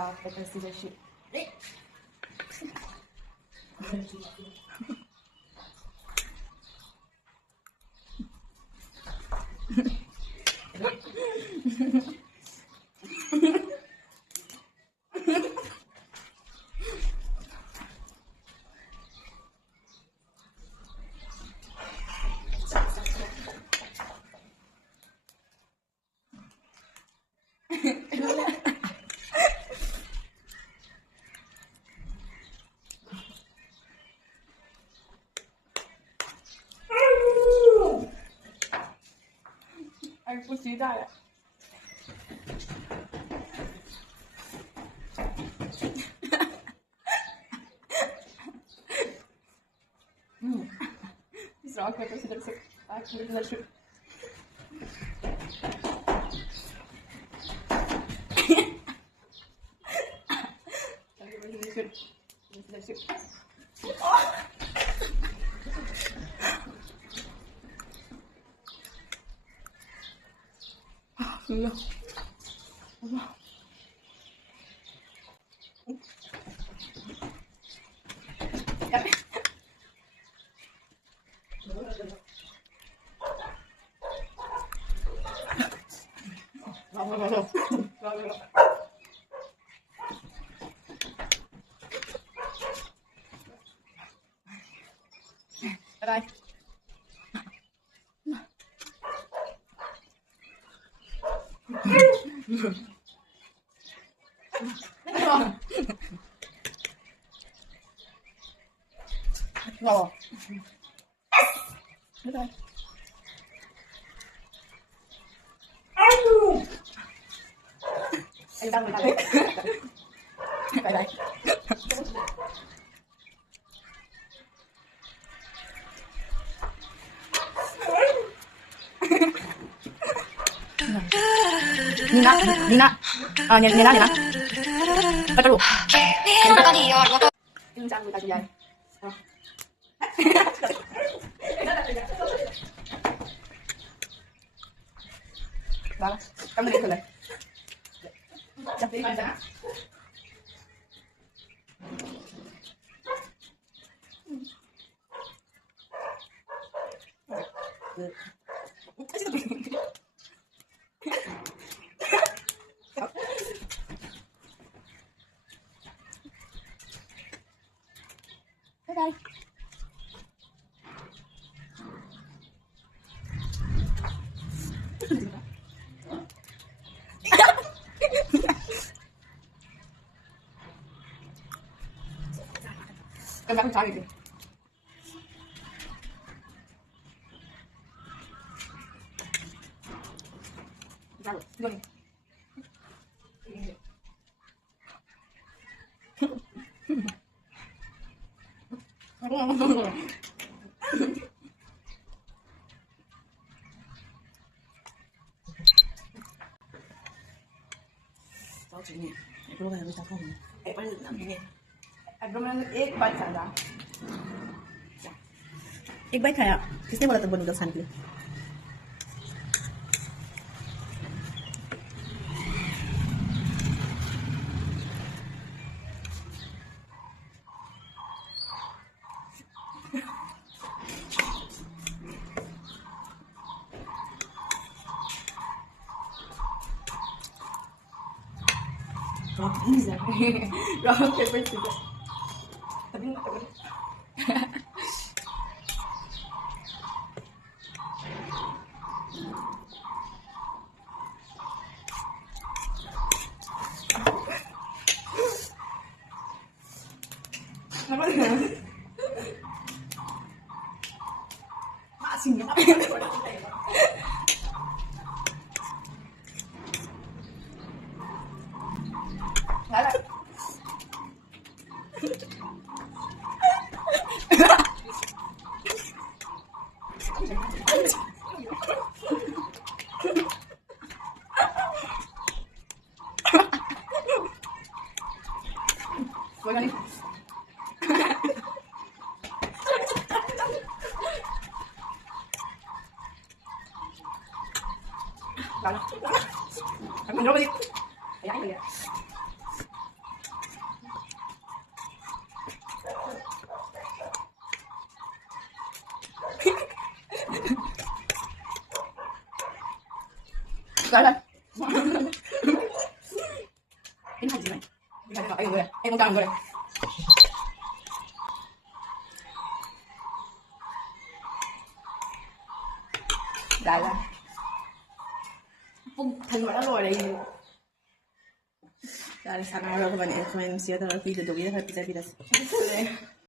rock paper scissors shoot. Anh不期待了。Sraka paper scissors shoot. Actually, scissors shoot. Allah. Allah. Bye-bye. Wow. Bye-bye. Bye-bye. Nina, Nina, Nina, Nina. Baca dulu. Ini jangan lupa juga. Balas, kamu lihat dulu. Jadi baca. Bye-bye. Các bạn không gì. Ra rồi, đưa đi. Cháu chỉ nhỉ, lúc này với cháu không nhỉ? Em bắt làm gì nhỉ? एक बात सांगा एक bite खाया किसने बोला था noodles खाने के लिए rock paper scissors tapi nggak tahu apa masih nggak ada Kamu coba nih. Ya, ya. Gala. Ini hadi mi? Hadi bak, ayo böyle. Ayo muntah böyle. Gala. Thành mà đã rồi đấy. Gala sana rồi các bạn em xem siya tao video video pizza pizza.